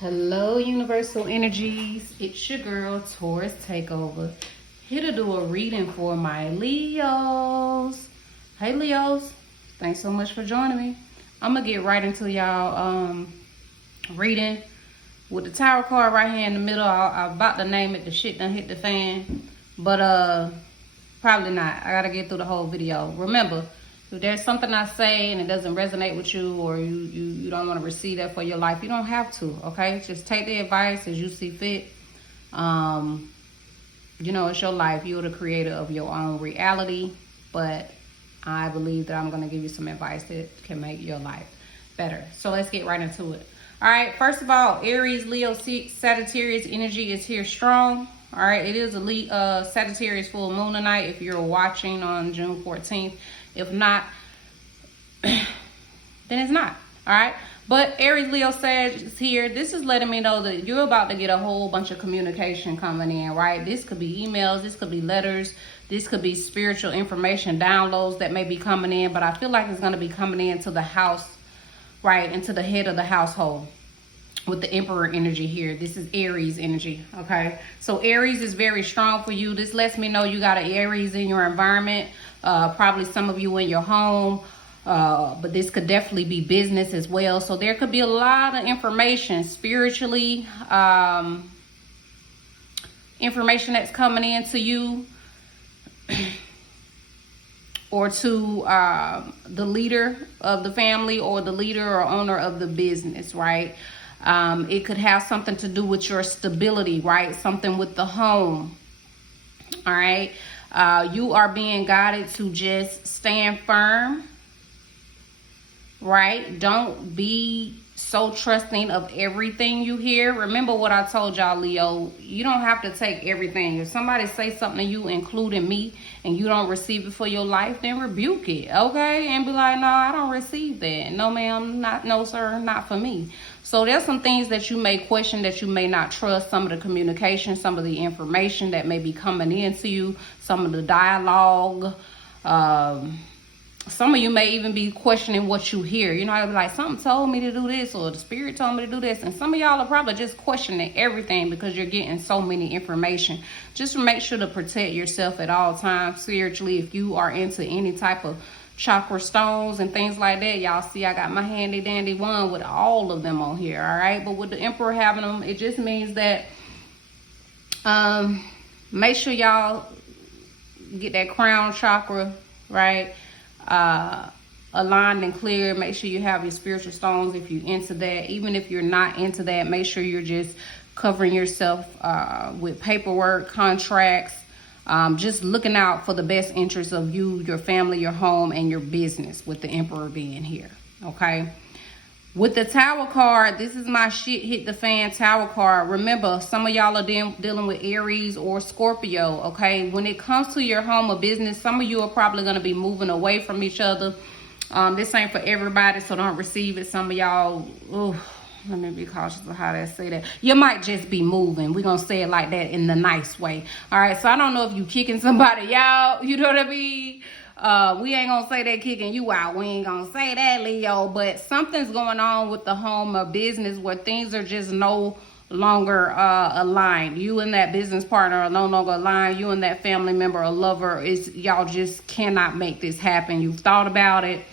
Hello, Universal Energies. It's your girl, Taurus Takeover. Here to do a reading for my Leos. Hey, Leos. Thanks so much for joining me. I'm going to get right into y'all reading with the Tower card right here in the middle. I'm about to name it. The shit done hit the fan. But probably not. I got to get through the whole video. Remember, if there's something I say and it doesn't resonate with you, or you don't want to receive that for your life, you don't have to, okay? Just take the advice as you see fit. You know, it's your life. You're the creator of your own reality. But I believe that I'm going to give you some advice that can make your life better. So let's get right into it. All right, first of all, Aries, Leo, Sagittarius energy is here strong. All right, it is a Sagittarius full moon tonight if you're watching on June 14th. If not, then it's not. All right. But Aries, Leo, Sag is here. This is letting me know that you're about to get a whole bunch of communication coming in, right? This could be emails. This could be letters. This could be spiritual information downloads that may be coming in. But I feel like it's going to be coming into the house, right? Into the head of the household with the Emperor energy here. This is Aries energy, okay? So Aries is very strong for you. This lets me know you got an Aries in your environment. Probably some of you in your home, but this could definitely be business as well. So there could be a lot of information spiritually, information that's coming in to you or to the leader of the family or the leader or owner of the business, right? It could have something to do with your stability, right? Something with the home, all right? You are being guided to just stand firm, right? Don't be so trusting of everything you hear. Remember what I told y'all, Leo. You don't have to take everything. If somebody say something to you, including me, and you don't receive it for your life, then rebuke it, okay? And be like, no, I don't receive that. No, ma'am, not, no, sir, not for me. So there's some things that you may question, that you may not trust. Some of the communication, some of the information that may be coming into you, some of the dialogue. Some of you may even be questioning what you hear. You know, I'll be like, something told me to do this, or the spirit told me to do this. And some of y'all are probably just questioning everything because you're getting so many information. Just make sure to protect yourself at all times spiritually. If you are into any type of chakra stones and things like that, y'all see I got my handy dandy one with all of them on here, all right? But with the Emperor having them, it just means that make sure y'all get that crown chakra, right? Aligned and clear. Make sure you have your spiritual stones if you're into that. Even if you're not into that, make sure you're just covering yourself with paperwork, contracts, just looking out for the best interests of you, your family, your home, and your business, with the Emperor being here, okay? With the Tower card, this is my shit hit the fan Tower card. Remember, some of y'all are dealing with Aries or Scorpio, okay? When it comes to your home or business, some of you are probably going to be moving away from each other. This ain't for everybody, so don't receive it. Some of y'all, let me be cautious of how I say that. You might just be moving. We're going to say it like that in the nice way. All right, so I don't know if you kicking somebody out, you know what I mean? We ain't gonna say that kicking you out. We ain't gonna say that, Leo. But something's going on with the home or business where things are just no longer aligned. You and that business partner are no longer aligned. You and that family member or lover, y'all just cannot make this happen. You've thought about it,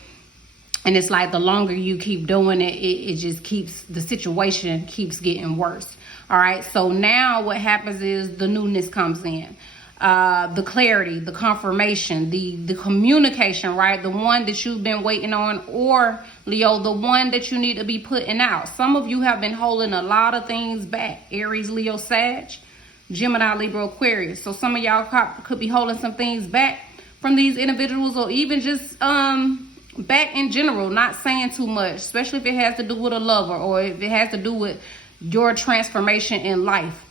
and it's like the longer you keep doing it, it just keeps, the situation keeps getting worse. All right, so now what happens is the newness comes in. The clarity, the confirmation, the communication, right? The one that you've been waiting on, or Leo, the one that you need to be putting out. Some of you have been holding a lot of things back. Aries, Leo, Sag, Gemini, Libra, Aquarius. So some of y'all could be holding some things back from these individuals, or even just back in general, not saying too much, especially if it has to do with a lover, or if it has to do with your transformation in life.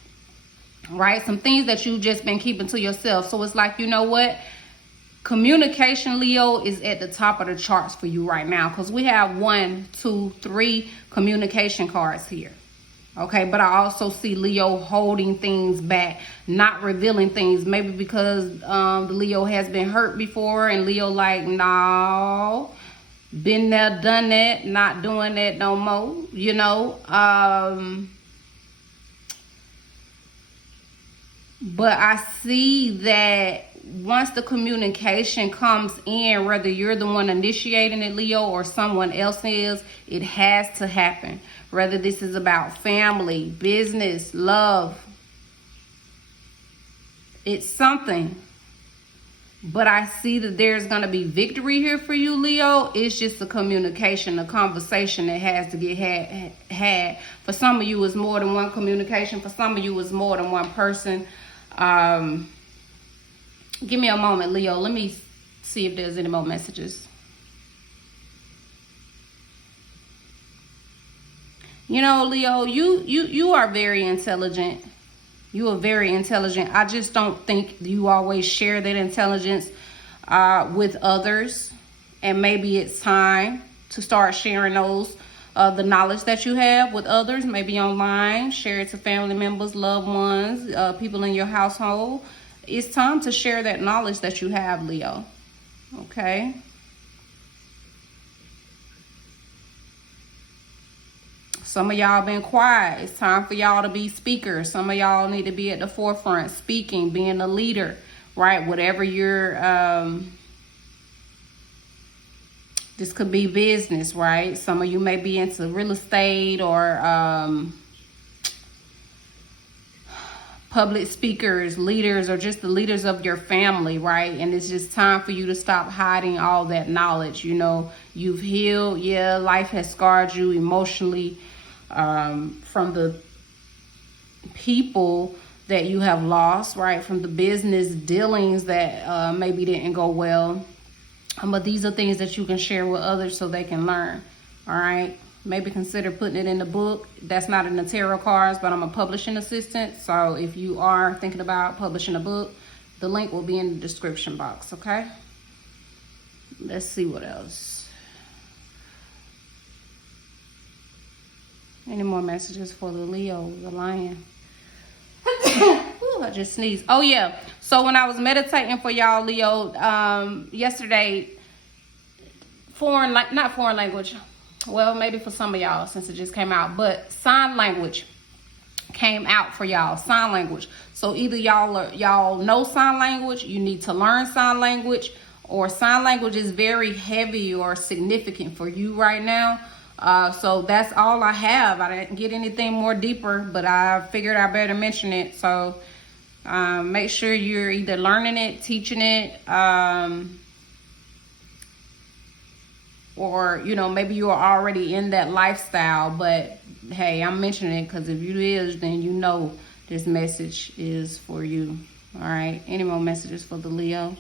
Right? Some things that you've just been keeping to yourself. So it's like, you know what? Communication, Leo, is at the top of the charts for you right now, because we have 1, 2, 3 communication cards here. Okay, but I also see Leo holding things back, not revealing things, maybe because the Leo has been hurt before, and Leo like, no, been there, done that, not doing that no more, you know. But I see that once the communication comes in, whether you're the one initiating it, Leo, or someone else is, it has to happen. Whether this is about family, business, love, it's something. But I see that there's going to be victory here for you, Leo. It's just the communication, the conversation that has to get had. For some of you, it's more than one communication. For some of you, it's more than one person. Give me a moment, Leo. Let me see if there's any more messages. You know, Leo, you are very intelligent. You are very intelligent. I just don't think you always share that intelligence with others. And maybe it's time to start sharing those, the knowledge that you have with others, maybe online. Share it to family members, loved ones, people in your household. It's time to share that knowledge that you have, Leo. Okay? Some of y'all been quiet. It's time for y'all to be speakers. Some of y'all need to be at the forefront, speaking, being a leader, right? Whatever your, this could be business, right? Some of you may be into real estate or public speakers, leaders, or just the leaders of your family, right? And it's just time for you to stop hiding all that knowledge. You know, you've healed. Yeah, life has scarred you emotionally. From the people that you have lost, right? From the business dealings that maybe didn't go well. But these are things that you can share with others so they can learn, all right? Maybe consider putting it in the book. That's not in the tarot cards, but I'm a publishing assistant. So if you are thinking about publishing a book, the link will be in the description box, okay? Let's see what else. Any more messages for the Leo, the lion? Ooh, I just sneezed. Oh, yeah. So when I was meditating for y'all, Leo, yesterday, not foreign language. Well, maybe for some of y'all since it just came out. But sign language came out for y'all. Sign language. So either y'all know sign language, you need to learn sign language, or sign language is very heavy or significant for you right now. So that's all I have. I didn't get anything more deeper, but I figured I better mention it. So make sure you're either learning it, teaching it, or, you know, maybe you are already in that lifestyle. But hey, I'm mentioning it because if you is, then you know this message is for you. All right. Any more messages for the Leo?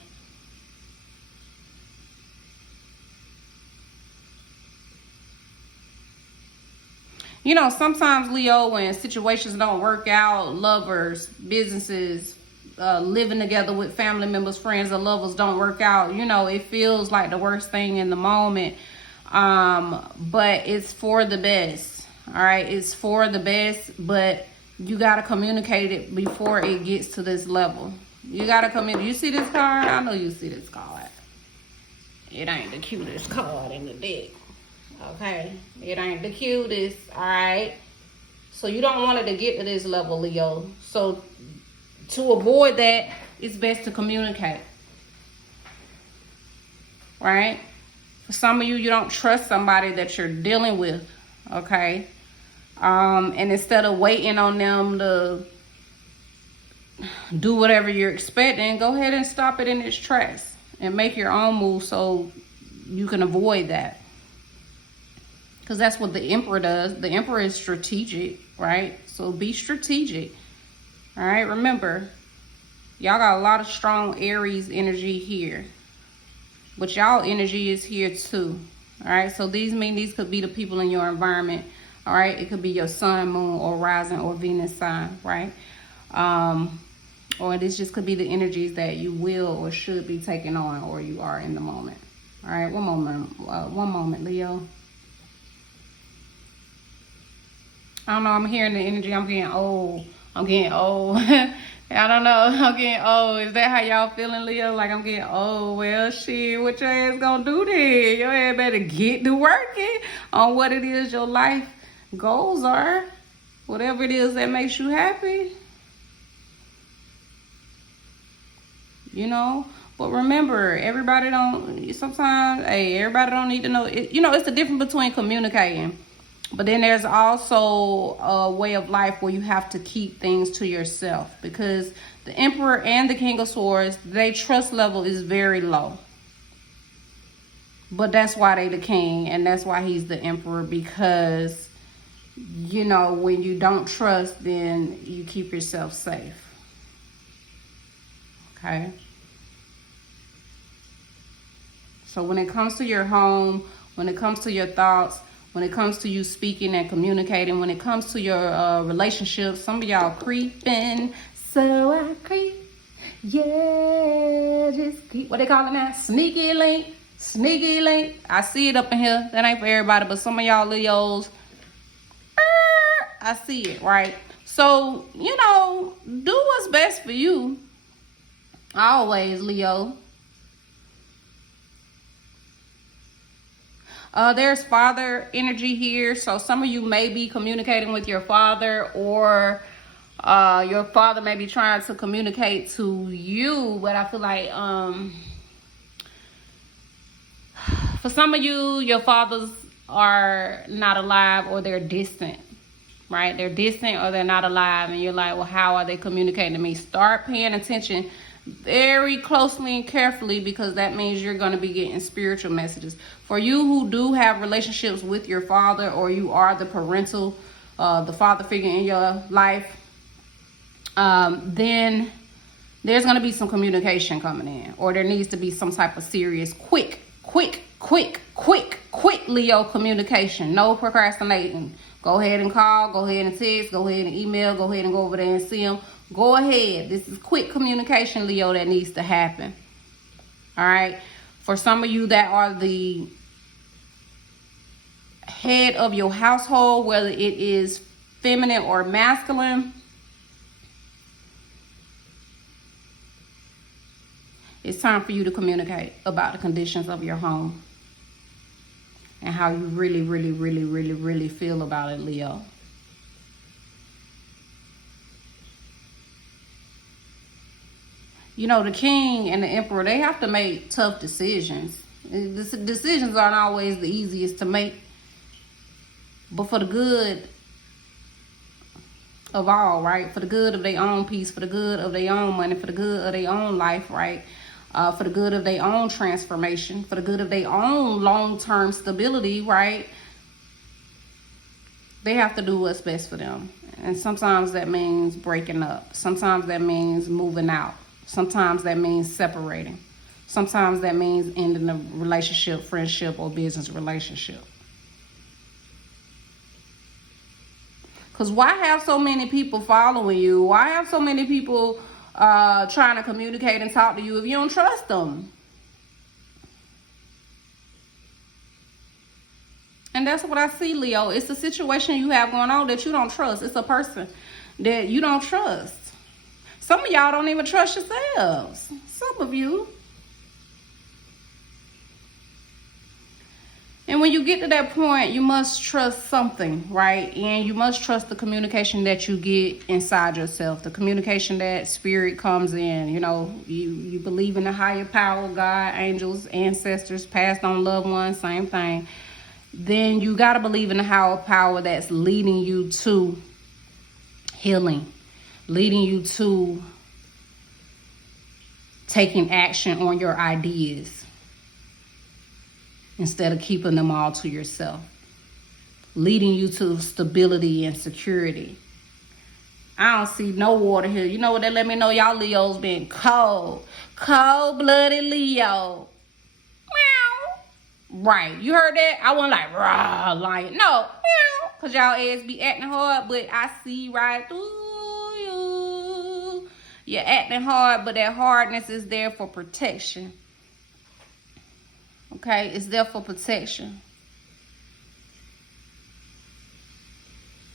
You know, sometimes, Leo, when situations don't work out, lovers, businesses, living together with family members, friends, or lovers don't work out, you know, it feels like the worst thing in the moment. But it's for the best. All right. It's for the best, but you got to communicate it before it gets to this level. You got to communicate. You see this card? I know you see this card. It ain't the cutest card in the deck. Okay, it ain't the cutest, all right? So you don't want it to get to this level, Leo. So to avoid that, it's best to communicate, right? For some of you, you don't trust somebody that you're dealing with, okay? And instead of waiting on them to do whatever you're expecting, go ahead and stop it in its tracks and make your own move so you can avoid that. Because that's what the Emperor does. The Emperor is strategic, right? So be strategic. All right, remember, y'all got a lot of strong Aries energy here. But y'all energy is here too. All right, so these could be the people in your environment. All right, it could be your sun, moon, or rising, or Venus sign, right? Or this just could be the energies that you will or should be taking on, or you are in the moment. All right, one moment, Leo. I don't know, I'm hearing the energy. I'm getting old. I don't know, I'm getting old. Is that how y'all feeling, Leo? Like I'm getting old? Well, shit, what your ass gonna do then? Your ass better get to working on what it is your life goals are. Whatever it is that makes you happy. you know. But remember, everybody don't, sometimes, hey, everybody don't need to know. You know, it's the difference between communicating. But then there's also a way of life where you have to keep things to yourself. Because the Emperor and the King of Swords, their trust level is very low. But that's why they the king, and that's why he's the Emperor. Because, you know, when you don't trust, then you keep yourself safe. Okay? So when it comes to your home, when it comes to your thoughts, when it comes to you speaking and communicating, when it comes to your relationships, some of y'all creeping. So I creep. Yeah, just keep, what they call it now? Sneaky link. Sneaky link. I see it up in here. That ain't for everybody, but some of y'all Leos, I see it, right? So, you know, do what's best for you. Always, Leo. There's father energy here. So some of you may be communicating with your father, or your father may be trying to communicate to you. But I feel like for some of you, your fathers are not alive, or they're distant, right? They're distant or they're not alive. And you're like, well, how are they communicating to me? Start paying attention very closely and carefully, because that means you're going to be getting spiritual messages. For you who do have relationships with your father, or you are the parental, the father figure in your life, then there's going to be some communication coming in, or there needs to be some type of serious, quick Leo communication. No procrastinating. Go ahead and call, go ahead and text, go ahead and email, go ahead and go over there and see them. Go ahead. This is quick communication, Leo, that needs to happen. All right. For some of you that are the head of your household, whether it is feminine or masculine, it's time for you to communicate about the conditions of your home and how you really feel about it, Leo. You know, the king and the emperor, they have to make tough decisions. The decisions aren't always the easiest to make. But for the good of all, right? For the good of their own peace, for the good of their own money, for the good of their own life, right? For the good of their own transformation, for the good of their own long-term stability, right? They have to do what's best for them. And sometimes that means breaking up. Sometimes that means moving out. Sometimes that means separating. Sometimes that means ending a relationship, friendship, or business relationship. Because why have so many people following you? Why have so many people trying to communicate and talk to you if you don't trust them? And that's what I see, Leo. It's the situation you have going on that you don't trust. It's a person that you don't trust. Some of y'all don't even trust yourselves. Some of you. And when you get to that point, you must trust something, right? And you must trust the communication that you get inside yourself, the communication that spirit comes in. You know, you believe in a higher power, God, angels, ancestors, past on loved ones, same thing. Then you got to believe in the higher power that's leading you to healing, leading you to taking action on your ideas, instead of keeping them all to yourself, leading you to stability and security. I don't see no water here. You know what? They let me know y'all Leos been cold. Cold-blooded Leo. Meow. Right. You heard that? I wasn't like, rah, lion. No. Meow. Because y'all ass be acting hard, but I see right through you. You're acting hard, but that hardness is there for protection. Okay, it's there for protection.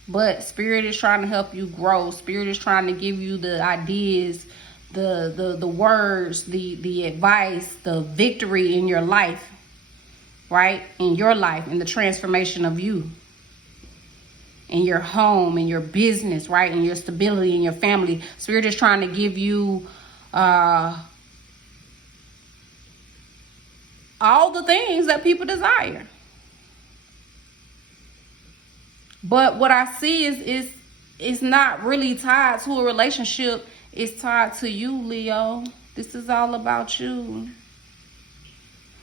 But Spirit is trying to help you grow. Spirit is trying to give you the ideas, the words, the advice, the victory in your life, right? In your life, in the transformation of you, in your home, in your business, right? In your stability, in your family. Spirit is trying to give you all the things that people desire. But what I see is it's not really tied to a relationship. It's tied to you, Leo. This is all about you.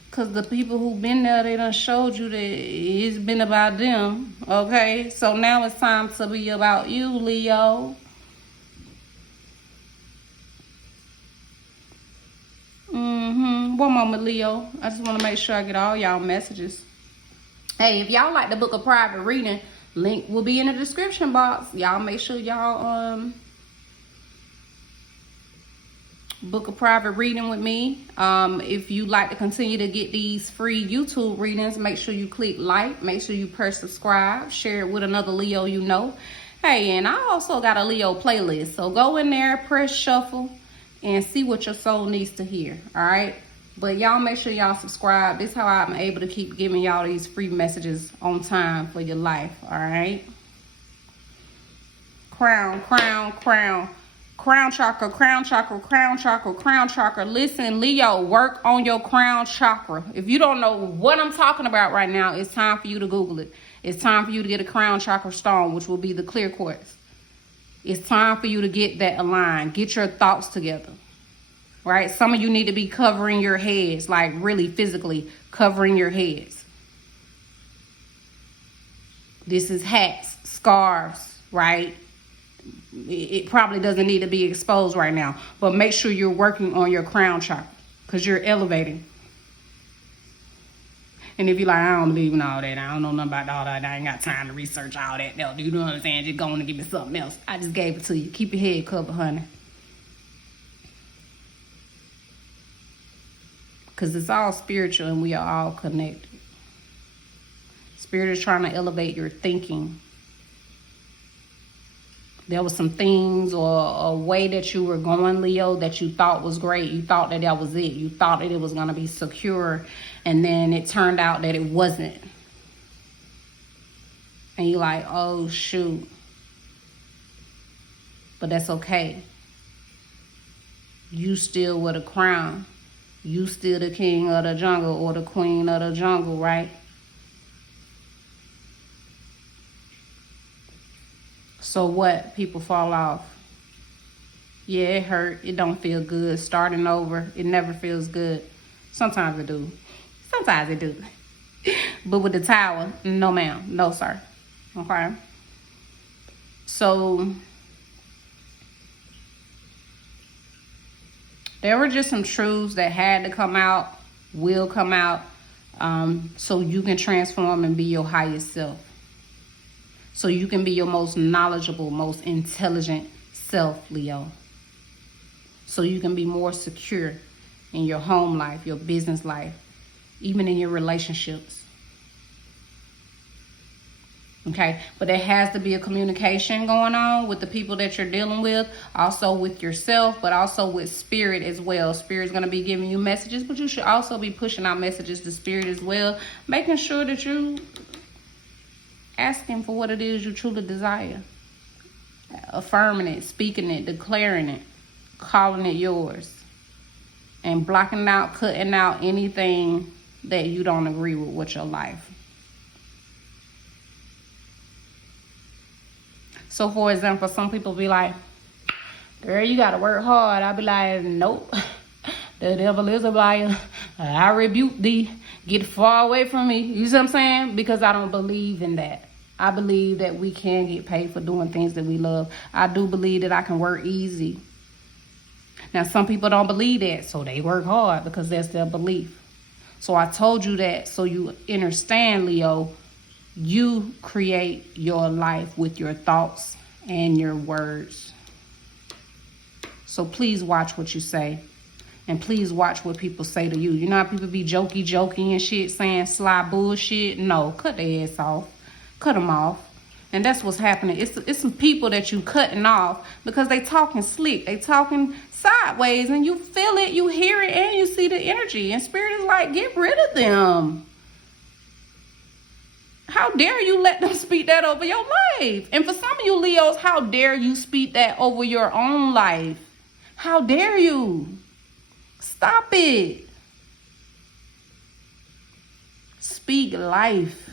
Because the people who've been there, they done showed you that it's been about them. Okay? So now it's time to be about you, Leo. One moment, Leo. I just want to make sure I get all y'all messages. Hey, if y'all like to book a private reading, link will be in the description box. Y'all make sure y'all book a private reading with me. If you like to continue to get these free YouTube readings, make sure you click like, make sure you press subscribe, share it with another Leo you know. Hey, and I also got a Leo playlist, so go in there, press shuffle, and see what your soul needs to hear. All right, but y'all make sure y'all subscribe. This is how I'm able to keep giving y'all these free messages on time for your life. All right, crown, crown, crown. Crown chakra, crown chakra, crown chakra, crown chakra. Listen, Leo, work on your crown chakra. If you don't know what I'm talking about right now, it's time for you to Google it. It's time for you to get a crown chakra stone, which will be the clear quartz. It's time for you to get that aligned. Get your thoughts together. Right? Some of you need to be covering your heads, like really physically covering your heads. This is hats, scarves, right? It probably doesn't need to be exposed right now, but make sure you're working on your crown chakra because you're elevating. And if you're like, I don't believe in all that, I don't know nothing about all that, I ain't got time to research all that, no, you know what I'm saying? Just go on and give me something else. I just gave it to you. Keep your head covered, honey. Because it's all spiritual and we are all connected. Spirit is trying to elevate your thinking. There was some things or a way that you were going, Leo, that you thought was great. You thought that that was it. You thought that it was going to be secure. And then it turned out that it wasn't. And you're like, oh, shoot. But that's okay. You still with a crown. You still the king of the jungle or the queen of the jungle, right? So what? People fall off. Yeah, it hurt. It don't feel good. Starting over, it never feels good. Sometimes it do. Sometimes it do. But with the tower, no ma'am. No sir. Okay? So there were just some truths that had to come out, will come out, so you can transform and be your highest self. So you can be your most knowledgeable, most intelligent self, Leo. So you can be more secure in your home life, your business life, even in your relationships. Okay, but there has to be a communication going on with the people that you're dealing with, also with yourself, but also with spirit as well. Spirit's going to be giving you messages, but you should also be pushing out messages to spirit as well, making sure that you asking for what it is you truly desire, affirming it, speaking it, declaring it, calling it yours, and blocking out, cutting out anything that you don't agree with your life. So for example, some people be like, girl, you gotta work hard. I be like, nope. The devil is a liar. I rebuke thee. Get far away from me. You see what I'm saying? Because I don't believe in that. I believe that we can get paid for doing things that we love. I do believe that I can work easy. Now, some people don't believe that, so they work hard because that's their belief. So I told you that so you understand, Leo, you create your life with your thoughts and your words. So please watch what you say. And please watch what people say to you. You know how people be jokey and shit, saying sly bullshit? No, cut their ass off. Cut them off. And that's what's happening. It's some people that you cutting off because they talking slick. They talking sideways and you feel it, you hear it, and you see the energy. And spirit is like, get rid of them. How dare you let them speak that over your life? And for some of you Leos, how dare you speak that over your own life? How dare you? Stop it. Speak life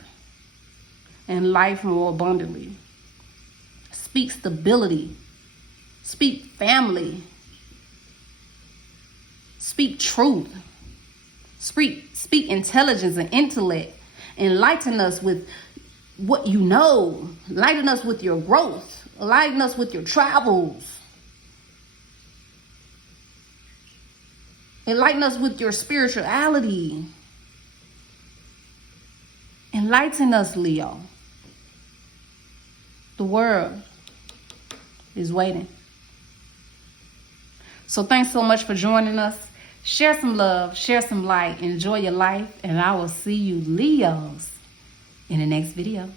and life more abundantly. Speak stability. Speak family. Speak truth. Speak intelligence and intellect. Enlighten us with what you know. Enlighten us with your growth. Enlighten us with your travels. Enlighten us with your spirituality. Enlighten us, Leo. The world is waiting. So thanks so much for joining us. Share some love, share some light, enjoy your life, and I will see you, Leos, in the next video.